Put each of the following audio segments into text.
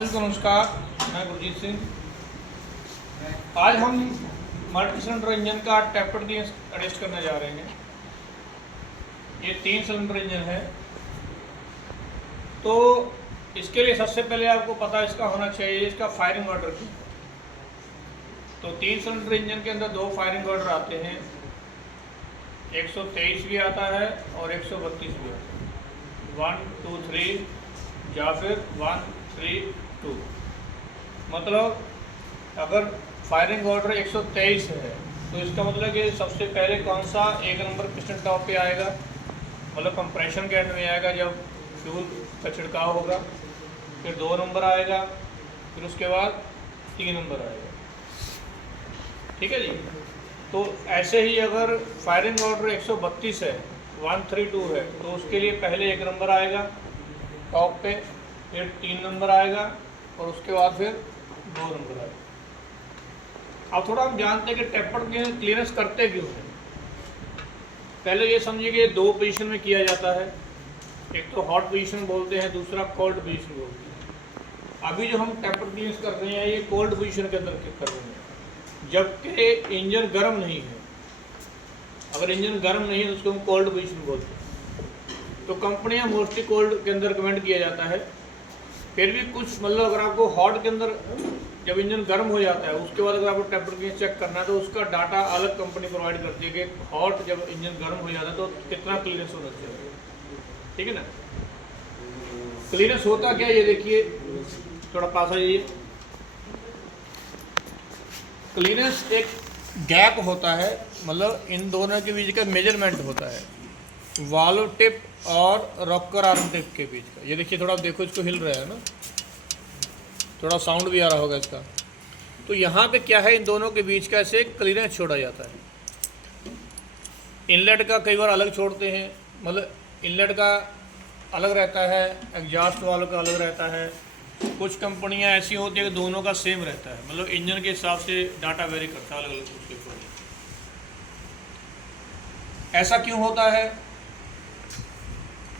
नमस्कार, मैं गुरजीत सिंह। आज हम मल्टी सिलेंडर इंजन का टेपर डी एडजस्ट करने जा रहे हैं। ये 3 सिलेंडर इंजन है, तो इसके लिए सबसे पहले आपको पता इसका होना चाहिए इसका फायरिंग ऑर्डर की। तो 3 सिलेंडर इंजन के अंदर 2 फायरिंग ऑर्डर आते हैं, 123 भी आता है और 132 भी आता है, 1 2 3 या फिर 1 3 2। मतलब अगर फायरिंग ऑर्डर 123 है तो इसका मतलब कि सबसे पहले कौन सा 1 नंबर पिस्टन टॉप पे आएगा, मतलब कंप्रेशन के एंड में आएगा जब फ्यूल का छिड़काव होगा। फिर 2 नंबर आएगा, फिर उसके बाद 3 नंबर आएगा। ठीक है जी। तो ऐसे ही अगर फायरिंग ऑर्डर 132 है, 132 है, तो उसके लिए पहले 1 नंबर आएगा टॉप पे, फिर 3 नंबर आएगा और उसके बाद फिर 2 नंबर आएगा। अब थोड़ा हम जानते हैं कि टेपर क्लियरेंस करते क्यों हैं। पहले ये समझिए कि 2 पोजीशन में किया जाता है, एक तो हॉट पोजीशन बोलते हैं, दूसरा कोल्ड पोजीशन बोलते हैं। अभी जो हम टेपर क्लियरेंस कर रहे हैं ये कोल्ड पोजीशन के अंदर कर रहे हैं, जबकि इंजन गर्म नहीं है। अगर इंजन गर्म नहीं है तो उसको हम कोल्ड पोजीशन बोलते हैं। तो कंपनियां मोस्टली कोल्ड के अंदर रिकमेंड किया जाता है। फिर भी कुछ मतलब अगर आपको हॉट के अंदर जब इंजन गर्म हो जाता है उसके बाद अगर आपको टेम्पर क्लियरेंस चेक करना है तो उसका डाटा अलग कंपनी प्रोवाइड करती है कि हॉट जब इंजन गर्म हो जाता है तो कितना क्लियरेंस होना चाहिए। ठीक है ना। क्लियरेंस होता क्या ये देखिए, थोड़ा पास आ जाइए। क्लियरेंस एक गैप होता है, मतलब इन दोनों के बीच का मेजरमेंट होता है, वाल्व टिप और रॉकर आर्म टिप के बीच का। ये देखिए, थोड़ा देखो, इसको हिल रहा है ना, थोड़ा साउंड भी आ रहा होगा इसका। तो यहाँ पे क्या है, इन दोनों के बीच का ऐसे क्लियरेंस छोड़ा जाता है। इनलेट का कई बार अलग छोड़ते हैं, मतलब इनलेट का अलग रहता है, एग्जॉस्ट वालों का अलग रहता है। कुछ कंपनियाँ ऐसी होती है कि दोनों का सेम रहता है, मतलब इंजन के हिसाब से डाटा वेरी करता है अलग अलग उसके ऊपर। ऐसा क्यों होता है?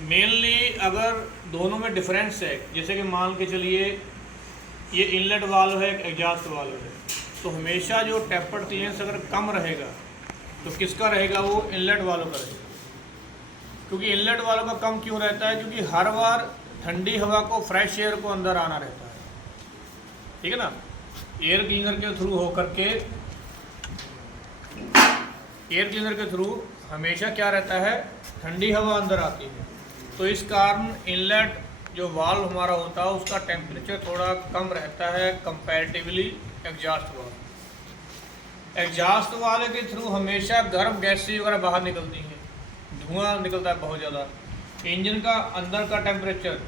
मेनली अगर दोनों में डिफरेंस है, जैसे कि मान के चलिए ये इनलेट वाल्व है, एग्जॉस्ट वाल्व है, तो हमेशा जो टेपर क्लियरेंस अगर कम रहेगा तो किसका रहेगा? वो इनलेट वालों का रहेगा। क्योंकि इनलेट वालों का कम क्यों रहता है? क्योंकि हर बार ठंडी हवा को, फ्रेश एयर को अंदर आना रहता है। ठीक है ना। एयर क्लीनर के थ्रू होकर के, एयर क्लीनर के थ्रू हमेशा क्या रहता है? ठंडी हवा अंदर आती है। तो इस कारण इनलेट जो वाल्व हमारा होता है उसका टेम्परेचर थोड़ा कम रहता है comparatively exhaust valve. Exhaust valve के थ्रू हमेशा गर्म गैसें वगैरह बाहर निकलती हैं, धुआं निकलता है बहुत ज़्यादा। इंजन का अंदर का टेम्परेचर,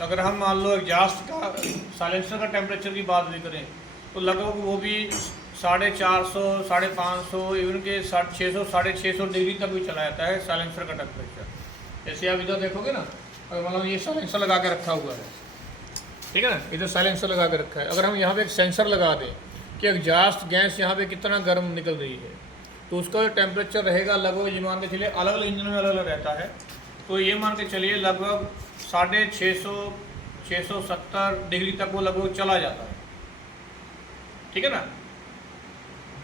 अगर हम मान लो एग्जॉस्ट का, साइलेंसर का टेम्परेचर की बात भी करें तो लगभग वो भी 450, 550, इवन के 600, 650 डिग्री तक भी चला जाता है साइलेंसर का टेम्परेचर। जैसे आप इधर देखोगे ना, अगर मतलब ये साइलेंसर लगा के रखा हुआ है, ठीक है ना, इधर साइलेंसर लगा के रखा है, अगर हम यहाँ पे एक सेंसर लगा दें कि एग्जॉस्ट गैस यहाँ पे कितना गर्म निकल रही है, तो उसका जो टेम्परेचर रहेगा लगभग, ये मान के चलिए अलग अलग इंजन में अलग अलग रहता है, तो ये मान के चलिए लगभग 650, 670 डिग्री तक वो लगभग चला जाता है। ठीक है ना।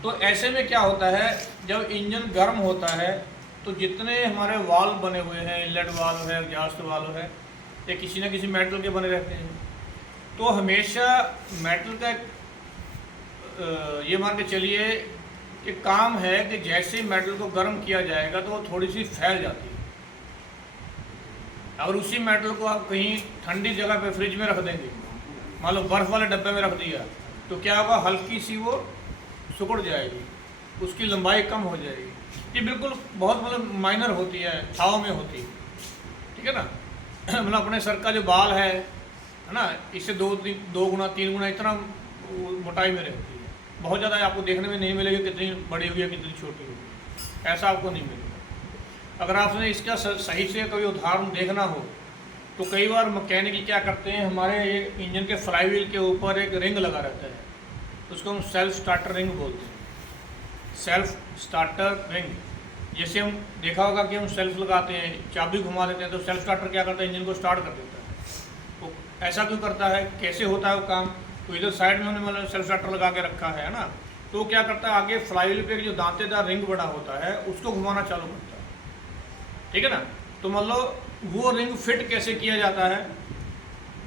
तो ऐसे में क्या होता है, जब इंजन गर्म होता है तो जितने हमारे वाल्व बने हुए हैं, इनलेट वाल्व है, एग्जॉस्ट वाल्व है, ये किसी न किसी मेटल के बने रहते हैं। तो हमेशा मेटल का ये मान के चलिए कि काम है कि जैसे ही मेटल को गर्म किया जाएगा तो वो थोड़ी सी फैल जाती है। अगर उसी मेटल को आप कहीं ठंडी जगह पे फ्रिज में रख देंगे, मान लो बर्फ़ वाले डब्बे में रख दिया, तो क्या होगा, हल्की सी वो सिकुड़ जाएगी, उसकी लंबाई कम हो जाएगी। ये बिल्कुल बहुत मतलब माइनर होती है, छाव में होती है। ठीक है ना। मतलब अपने सर का जो बाल है ना, इससे 2 गुना 3 गुना इतना मोटाई में रहती है। बहुत ज़्यादा आपको देखने में नहीं मिलेगी कितनी बड़ी हुई है कितनी छोटी हुई है, ऐसा आपको नहीं मिलेगा। अगर आपने इसका सही से कभी उदाहरण देखना हो तो कई बार मैकेनिक क्या करते हैं, हमारे इंजन के फ्लाईव्हील के ऊपर एक रिंग लगा रहता है, उसको हम सेल्फ स्टार्टर रिंग बोलते हैं। सेल्फ स्टार्टर रिंग, जैसे हम देखा होगा कि हम सेल्फ लगाते हैं, चाबी घुमा देते हैं तो सेल्फ स्टार्टर क्या करता है, इंजन को स्टार्ट कर देता है। तो ऐसा क्यों करता है, कैसे होता है वो काम। तो इधर साइड में उन्होंने मतलब सेल्फ स्टार्टर लगा के रखा है ना, तो क्या करता है आगे फ्लाईव्हील पे जो दांतेदार रिंग बड़ा होता है उसको घुमाना चालू करता है, ठीक है ना। तो मतलब वो रिंग फिट कैसे किया जाता है,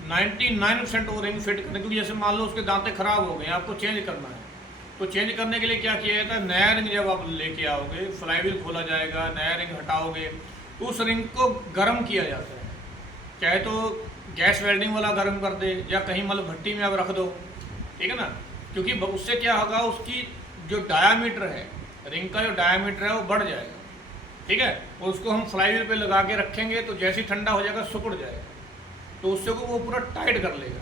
99% वो रिंग फिट करने, क्योंकि जैसे मान लो उसके दांते खराब हो गए, आपको चेंज करना है, तो चेंज करने के लिए क्या किया जाता है, नया रिंग जब आप लेके आओगे, फ्लाईव्हील खोला जाएगा, नया रिंग हटाओगे, तो उस रिंग को गर्म किया जाता है, चाहे तो गैस वेल्डिंग वाला गर्म कर दे या कहीं मतलब भट्टी में आप रख दो, ठीक है ना। क्योंकि उससे क्या होगा, उसकी जो डायामीटर है, रिंग का जो डायामीटर है वो बढ़ जाएगा, ठीक है। और उसको हम फ्लाईव्हील पे लगा के रखेंगे तो जैसे ही ठंडा हो जाएगा सिकुड़ जाएगा, तो उससे वो पूरा टाइट कर लेगा।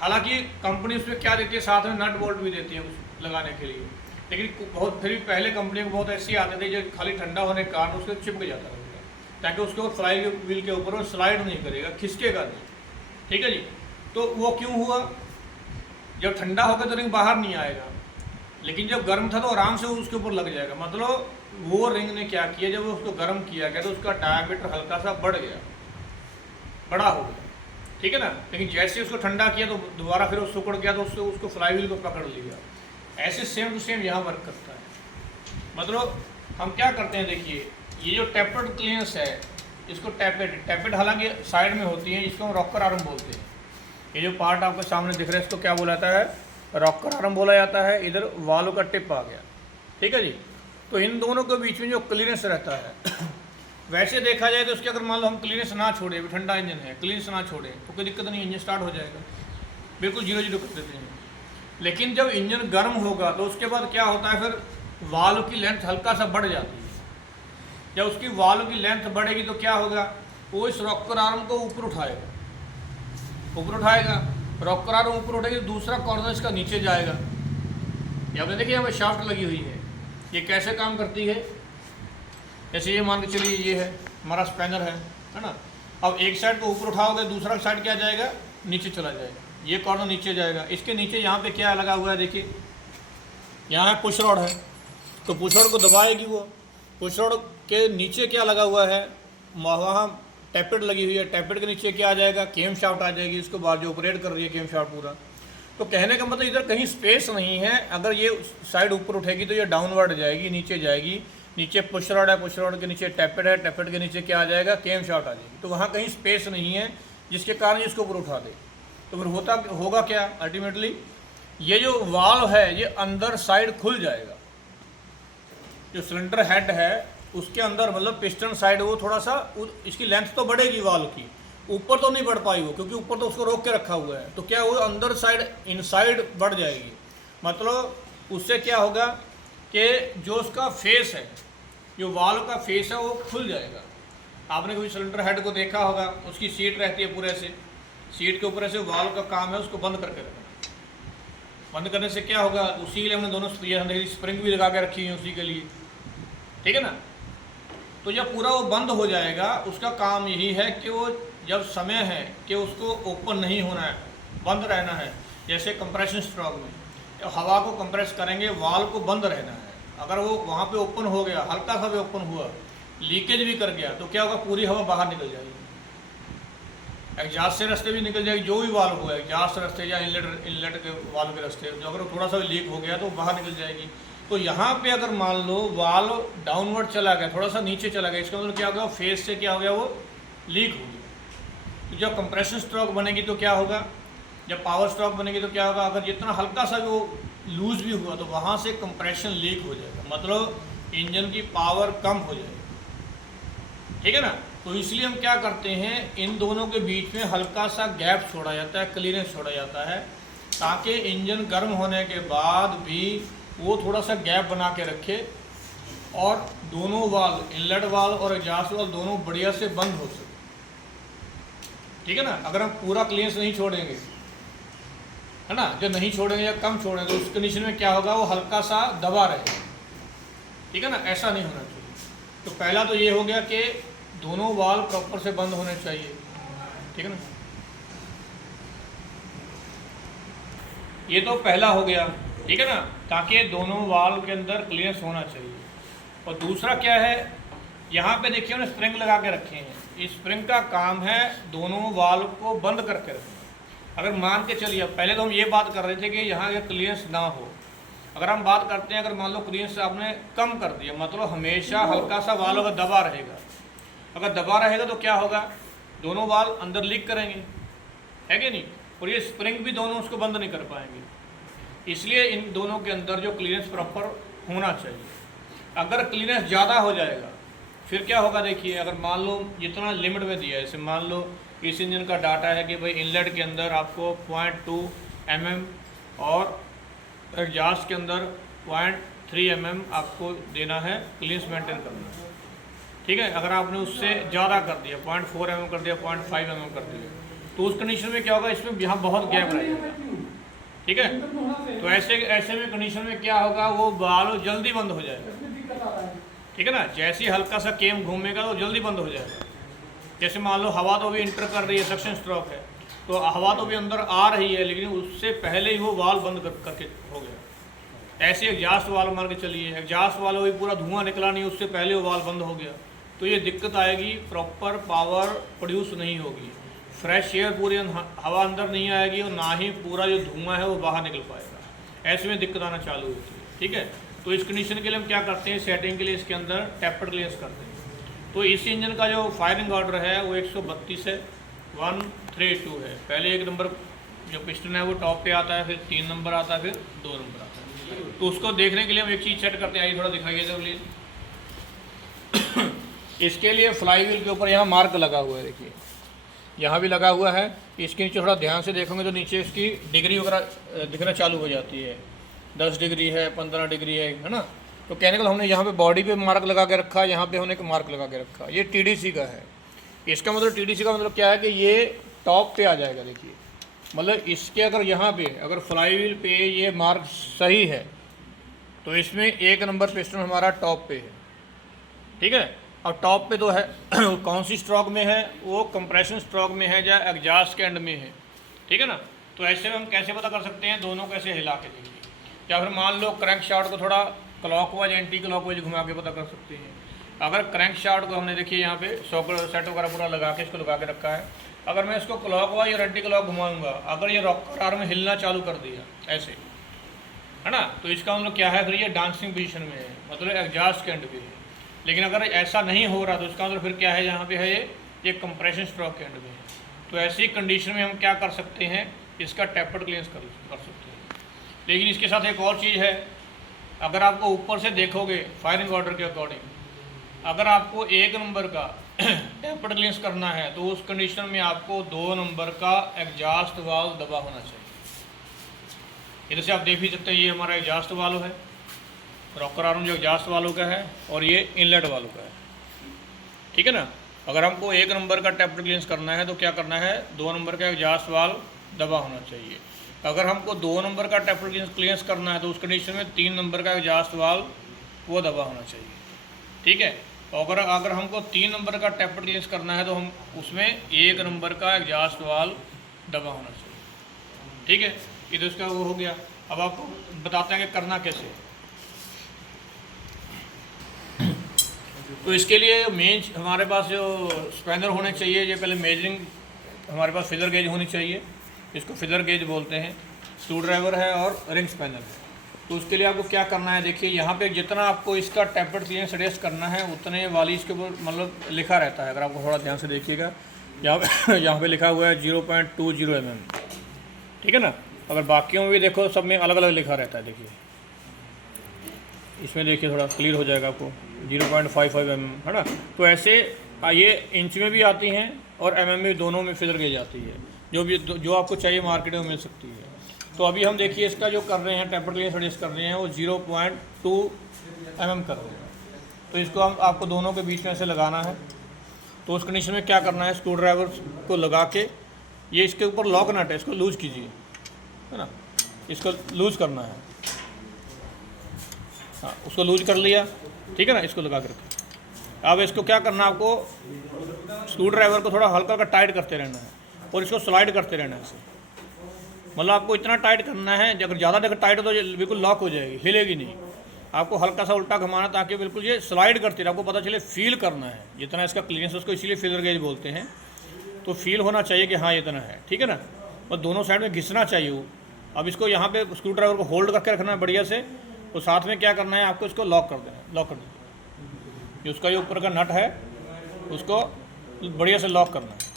हालांकि कंपनी उसमें क्या देती है, साथ में नट बोल्ट भी देती है उस लगाने के लिए, लेकिन बहुत फिर भी पहले कंपनी को बहुत ऐसी आते थे जो खाली ठंडा होने के कारण उसको चिपक जाता रहेगा, ताकि उसको फ्लाईव्हील के ऊपर वो स्लाइड नहीं करेगा, खिसकेगा नहीं, ठीक है जी। तो वो क्यों हुआ, जब ठंडा होगा तो रिंग बाहर नहीं आएगा, लेकिन जब गर्म था तो आराम से उसके ऊपर लग जाएगा। मतलब वो रिंग ने क्या किया, जब उसको गर्म किया गया तो उसका डायामीटर हल्का सा बढ़ गया, बड़ा हो गया, ठीक है ना। लेकिन जैसे उसको ठंडा किया तो दोबारा फिर वो सिकुड़ गया, तो उसको फ्लाईव्हील को पकड़ लिया। ऐसे सेम टू सेम यहाँ वर्क करता है। मतलब हम क्या करते हैं, देखिए ये जो टेपर्ड क्लियरेंस है, इसको टैपेड हालांकि साइड में होती है, इसको हम रॉकर आर्म बोलते हैं। ये जो पार्ट आपके सामने दिख रहा है इसको क्या बोला जाता है, रॉकर आर्म बोला जाता है। इधर वाल्व का टिप आ गया, ठीक है जी। तो इन दोनों के बीच में जो क्लियरेंस रहता है वैसे देखा जाए तो उसके अगर मान लो हम क्लियरेंस ना छोड़े, ठंडा इंजन है, क्लियरेंस ना छोड़े तो कोई दिक्कत नहीं, इंजन स्टार्ट हो जाएगा, बिल्कुल 0-0 कर देते हैं। लेकिन जब इंजन गर्म होगा तो उसके बाद क्या होता है, फिर वाल्व की लेंथ हल्का सा बढ़ जाती है। जब उसकी वाल्व की लेंथ बढ़ेगी तो क्या होगा, वो इस रॉकर आर्म को ऊपर उठाएगा, रॉकर आर्म ऊपर उठेगी तो दूसरा कॉर्नर इसका नीचे जाएगा। यहाँ पे देखिए यहाँ पे शाफ्ट लगी हुई है, ये कैसे काम करती है, जैसे ये मान के चलिए ये है हमारा स्पैनर है ना। अब एक साइड को ऊपर उठाओगे, दूसरा साइड क्या जाएगा, नीचे चला जाएगा, ये कॉर्नर नीचे जाएगा। इसके नीचे यहाँ पे क्या लगा हुआ है, देखिए यहाँ है पुश रॉड है, तो पुश रॉड को दबाएगी वो, पुश रॉड के नीचे क्या लगा हुआ है, वहाँ टैपेड लगी हुई है, टैपेड के नीचे क्या आ जाएगा, केम शाफ्ट आ जाएगी, उसके बाद जो ऑपरेट कर रही है केम शाफ्ट पूरा। तो कहने का मतलब इधर कहीं स्पेस नहीं है, अगर ये साइड ऊपर उठेगी तो ये डाउनवर्ड जाएगी, नीचे जाएगी, नीचे पुश रॉड है, पुश रॉड के नीचे टैपेड है, टैपेड के नीचे क्या आ जाएगा, केम शाफ्ट आ जाएगी। तो वहाँ कहीं स्पेस नहीं है जिसके कारण इसको ऊपर उठा दे। तो फिर होगा क्या, अल्टीमेटली ये जो वाल्व है ये अंदर साइड खुल जाएगा, जो सिलेंडर हेड है उसके अंदर मतलब पिस्टन साइड वो थोड़ा सा इसकी लेंथ तो बढ़ेगी वाल्व की, ऊपर तो नहीं बढ़ पाई वो, क्योंकि ऊपर तो उसको रोक के रखा हुआ है। तो क्या वो अंदर साइड इनसाइड बढ़ जाएगी, मतलब उससे क्या होगा कि जो उसका फेस है, जो वाल्व का फेस है वो खुल जाएगा। आपने कभी सिलेंडर हेड को देखा होगा, उसकी सीट रहती है पूरे से, सीट के ऊपर ऐसे वाल्व का काम है उसको बंद करके रखना। बंद करने से क्या होगा, उसी के लिए हमने दोनों स्प्रिंग भी लगा के रखी है उसी के लिए, ठीक है ना। तो जब पूरा वो बंद हो जाएगा, उसका काम यही है कि वो जब समय है कि उसको ओपन नहीं होना है, बंद रहना है। जैसे कंप्रेशन स्ट्रोक में जब हवा को कंप्रेस करेंगे, वाल्व को बंद रहना है। अगर वो वहाँ पे ओपन हो गया, हल्का सा भी ओपन हुआ, लीकेज भी कर गया, तो क्या होगा, पूरी हवा बाहर निकल जाएगी, एग्जास्ट से रास्ते भी निकल जाएगी, जो भी वाल्व हुआ एग्जास्ट रास्ते या इनलेट के वाल्व के रास्ते, जो अगर थोड़ा सा भी लीक हो गया तो बाहर निकल जाएगी। तो यहाँ पे अगर मान लो वाल्व डाउनवर्ड चला गया, थोड़ा सा नीचे चला गया, इसका मतलब क्या हो गया, फेस से क्या हो गया, वो लीक हो गया। तो जब कंप्रेशन स्ट्रोक बनेगी तो क्या होगा, जब पावर स्ट्रोक बनेगी तो क्या होगा, अगर जितना हल्का सा वो लूज भी हुआ तो वहाँ से कंप्रेशन लीक हो जाएगा, मतलब इंजन की पावर कम हो जाएगी, ठीक है ना। तो इसलिए हम क्या करते हैं, इन दोनों के बीच में हल्का सा गैप छोड़ा जाता है, क्लियरेंस छोड़ा जाता है, ताकि इंजन गर्म होने के बाद भी वो थोड़ा सा गैप बना के रखे और दोनों वाल्व, इनलेट वाल्व और एग्जॉस्ट वाल्व दोनों बढ़िया से बंद हो सके, ठीक है ना। अगर हम पूरा क्लियरेंस नहीं छोड़ेंगे, है ना, जो नहीं छोड़ेंगे या कम छोड़ेंगे, तो उस कंडीशन में क्या होगा, वो हल्का सा दबा रहेगा, ठीक है ना। ऐसा नहीं होना चाहिए। तो पहला तो ये हो गया कि दोनों वाल्व प्रॉपर से बंद होने चाहिए, ठीक है ना। ये तो पहला हो गया, ठीक है ना, ताकि दोनों वाल्व के अंदर क्लियरेंस होना चाहिए। और दूसरा क्या है, यहाँ पे देखिए उन्हें स्प्रिंग लगा के रखे हैं। इस स्प्रिंग का काम है दोनों वाल्व को बंद करके रखना। अगर मान के चलिए, पहले तो हम ये बात कर रहे थे कि यहाँ का क्लियरेंस ना हो। अगर हम बात करते हैं, अगर मान लो क्लियरेंस आपने कम कर दिया, मतलब हमेशा हल्का सा वाल अगर दबा रहेगा, अगर दबा रहेगा तो क्या होगा, दोनों वाल अंदर लीक करेंगे, है कि नहीं, और ये स्प्रिंग भी दोनों उसको बंद नहीं कर पाएंगे। इसलिए इन दोनों के अंदर जो क्लियरेंस प्रॉपर होना चाहिए। अगर क्लियरेंस ज़्यादा हो जाएगा फिर क्या होगा, देखिए अगर मान लो जितना लिमिट में दिया है, जैसे मान लो इस इंजन का डाटा है कि भाई इनलेट के अंदर आपको 0.2 mm और एग्जास्ट के अंदर 0.3 mm आपको देना है, क्लियरेंस मेंटेन करना है, ठीक है। अगर आपने उससे ज़्यादा कर दिया, 0.4 mm कर दिया, 0.5 mm कर दिया, तो उस कंडीशन में क्या होगा, इसमें यहाँ बहुत गैप रहेगा, ठीक है। तो ऐसे में कंडीशन में क्या होगा, वो वाल्व जल्दी बंद हो जाएगा, ठीक है ना। जैसे ही हल्का सा केम घूमेगा तो जल्दी बंद हो जाएगा। जैसे मान लो हवा तो भी इंटर कर रही है, सक्शन स्ट्रोक है, तो हवा तो भी अंदर आ रही है, लेकिन उससे पहले ही वो वाल्व बंद करके हो गया। ऐसे एग्जास्ट वाल्व मान के चलिए, एग्जास्ट वाल्व भी पूरा धुआं निकला नहीं, उससे पहले वो वाल्व बंद हो गया, तो ये दिक्कत आएगी, प्रॉपर पावर प्रोड्यूस नहीं होगी, फ्रेश एयर पूरी हवा अंदर नहीं आएगी, और ना ही पूरा जो धुआं है वो बाहर निकल पाएगा। ऐसे में दिक्कत आना चालू होती है, ठीक है। तो इस कंडीशन के लिए हम क्या करते हैं, सेटिंग के लिए इसके अंदर टेपर्ड क्लियरेंस करते हैं। तो इस इंजन का जो फायरिंग ऑर्डर है वो 132 है, 132 है। पहले 1 नंबर जो पिस्टन है वो टॉप पे आता है, फिर 3 नंबर आता है, फिर 2 नंबर आता है। तो उसको देखने के लिए हम एक चीज़ सेट करते हैं, आइए थोड़ा दिखाइए जब प्लीज। इसके लिए फ्लाई व्हील के ऊपर यहाँ मार्क लगा हुआ है, देखिए यहाँ भी लगा हुआ है। इसके नीचे थोड़ा ध्यान से देखोगे तो नीचे इसकी डिग्री वगैरह दिखना चालू हो जाती है, 10 डिग्री है, 15 डिग्री है ना। तो कहने को हमने यहाँ पे बॉडी पे मार्क लगा के रखा, यहाँ पे हमने एक मार्क लगा के रखा, ये TDC का है। इसका मतलब TDC का मतलब क्या है कि ये टॉप पे आ जाएगा, देखिए मतलब इसके अगर यहाँ पे अगर फ्लाई व्हील पे ये मार्क सही है तो इसमें 1 नंबर पिस्टन हमारा टॉप पे है, ठीक है। और टॉप पे तो है कौन सी स्ट्रोक में है, वो कंप्रेशन स्ट्रोक में है या एग्जास्ट के एंड में है, ठीक है ना। तो ऐसे में हम कैसे पता कर सकते हैं, दोनों कैसे हिला के देखिए, या फिर मान लो क्रैंक शाफ्ट को थोड़ा क्लॉकवाइज एंटी क्लॉकवाइज घुमा के पता कर सकते हैं। अगर क्रैंक शाफ्ट को हमने देखिए यहाँ पे सॉकेट सेट वगैरह पूरा लगा के इसको लगा के रखा है, अगर मैं इसको क्लॉकवाइज और एंटी क्लॉक घुमाऊंगा, अगर ये रॉकर आर्म हिलना चालू कर दिया ऐसे, है ना, तो इसका मतलब क्या है, फिर ये डांसिंग पोजीशन में है, मतलब एग्जास्ट के एंड पे है। लेकिन अगर ऐसा नहीं हो रहा तो इसका मतलब फिर क्या है, यहाँ पे है ये कंप्रेशन स्ट्रोक के एंड में है। तो ऐसी कंडीशन में हम क्या कर सकते हैं, इसका टेपर्ड क्लियरेंस कर सकते हैं। लेकिन इसके साथ एक और चीज़ है, अगर आपको ऊपर से देखोगे फायरिंग ऑर्डर के अकॉर्डिंग, अगर आपको 1 नंबर का टेपर्ड क्लियरेंस करना है तो उस कंडीशन में आपको 2 नंबर का एग्जास्ट वाल्व दबा होना चाहिए। इधर से आप देख भी सकते हैं, ये हमारा एग्जास्ट वाल्व है, रॉकर आर्म जो एग्जास्ट वाल्व का है, और ये इनलेट वाल्व का है, ठीक है ना। अगर हमको 1 नंबर का टेपर्ड क्लियरेंस करना है तो क्या करना है, 2 नंबर का एग्जास्ट वाल्व दबा होना चाहिए। अगर हमको 2 नंबर का टेपर्ड क्लियरेंस करना है तो उस कंडीशन में 3 नंबर का एग्जास्ट वाल्व वो दबा होना चाहिए, ठीक है। और अगर हमको 3 नंबर का टेपर्ड क्लियरेंस करना है तो हम उसमें 1 नंबर का एग्जास्ट वाल्व दबा होना चाहिए, ठीक है। इधर उसका वो हो गया। अब आपको बताते हैं कि करना कैसे। तो इसके लिए मेज हमारे पास जो स्पैनर होने चाहिए, ये पहले मेजरिंग हमारे पास फिलर गेज होनी चाहिए, इसको फिलर गेज बोलते हैं, स्क्रू ड्राइवर है और रिंग स्पैनर है। तो उसके लिए आपको क्या करना है, देखिए यहाँ पे जितना आपको इसका टेपर्ड क्लियरेंस एडजस्ट करना है उतने वाली इसके ऊपर मतलब लिखा रहता है। अगर आपको थोड़ा ध्यान से देखिएगा, यहाँ पे लिखा हुआ है 0.20 mm, ठीक है ना। अगर बाकियों में भी देखो, सब में अलग अलग लिखा रहता है, देखिए इसमें देखिए थोड़ा क्लियर हो जाएगा आपको, 0.55 mm, है ना। तो ऐसे ये इंच में भी आती हैं और mm में, दोनों में फिलर गेज आती है, जो आपको चाहिए मार्केट में मिल सकती है। तो अभी हम देखिए इसका जो कर रहे हैं टेपर्ड क्लियरेंस एडजस्ट कर रहे हैं वो 0.2 mm कर रहे हैं। तो इसको हम आपको दोनों के बीच में ऐसे लगाना है। तो उस कंडीशन में क्या करना है, स्क्रू ड्राइवर को लगा के ये इसके ऊपर लॉक नट है, इसको लूज कीजिए, है ना, इसको लूज करना है। हाँ, उसको लूज कर लिया, ठीक है ना, इसको लगा के रखें। अब इसको क्या करना है, आपको स्क्रू ड्राइवर को थोड़ा हल्का का टाइट करते रहना है और इसको स्लाइड करते रहना है। ऐसे मतलब आपको इतना टाइट करना है, अगर ज़्यादा देर टाइट हो तो बिल्कुल लॉक हो जाएगी, हिलेगी नहीं। आपको हल्का सा उल्टा घुमाना ताकि बिल्कुल ये स्लाइड करती रहे, आपको पता चले, फील करना है जितना इसका क्लियरेंस, उसको इसीलिए फिलर गेज बोलते हैं। तो फील होना चाहिए कि हाँ इतना है, ठीक है ना। और दोनों साइड में घिसना चाहिए वो। अब इसको यहाँ पे स्क्रू ड्राइवर को होल्ड करके रखना है बढ़िया से, और साथ में क्या करना है आपको, इसको लॉक कर देना है। लॉक कर दीजिए, जो उसका ये ऊपर का नट है उसको बढ़िया से लॉक करना है।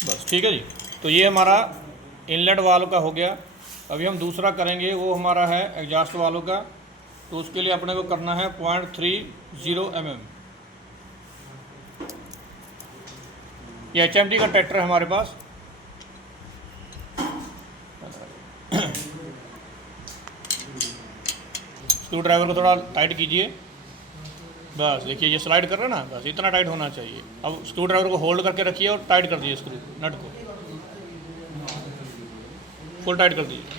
बस ठीक है जी। तो ये हमारा इनलेट वाल्व का हो गया। अभी हम दूसरा करेंगे, वो हमारा है एग्जॉस्ट वाल्व का। तो उसके लिए अपने को करना है 0.30 mm। ये HMT का ट्रैक्टर है हमारे पास। स्क्रू ड्राइवर को थोड़ा टाइट कीजिए, बस देखिए ये स्लाइड कर रहा है ना, बस इतना टाइट होना चाहिए। अब स्क्रू ड्राइवर को होल्ड करके रखिए और टाइट कर दीजिए स्क्रू नट को, फुल टाइट कर दीजिए।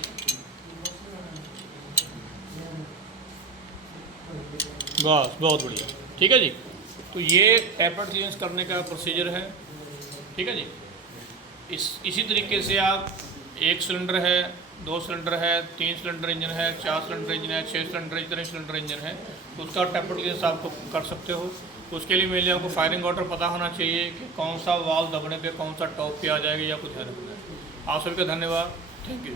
बस बहुत बढ़िया, ठीक है जी। तो ये टेपर चेंज करने का प्रोसीजर है, ठीक है जी। इसी तरीके से आप 1 सिलेंडर है, 2 सिलेंडर है, 3 सिलेंडर इंजन है, 4 सिलेंडर इंजन है, 6 सिलेंडर, जितने सिलेंडर इंजन है तो उसका टेपर चेंज आप कर सकते हो। उसके लिए मेरे लिए आपको फायरिंग ऑर्डर पता होना चाहिए कि कौन सा वाल्व दबने पे कौन सा टॉप पे आ जाएगा या कुछ है। आप सभी का धन्यवाद, थैंक यू।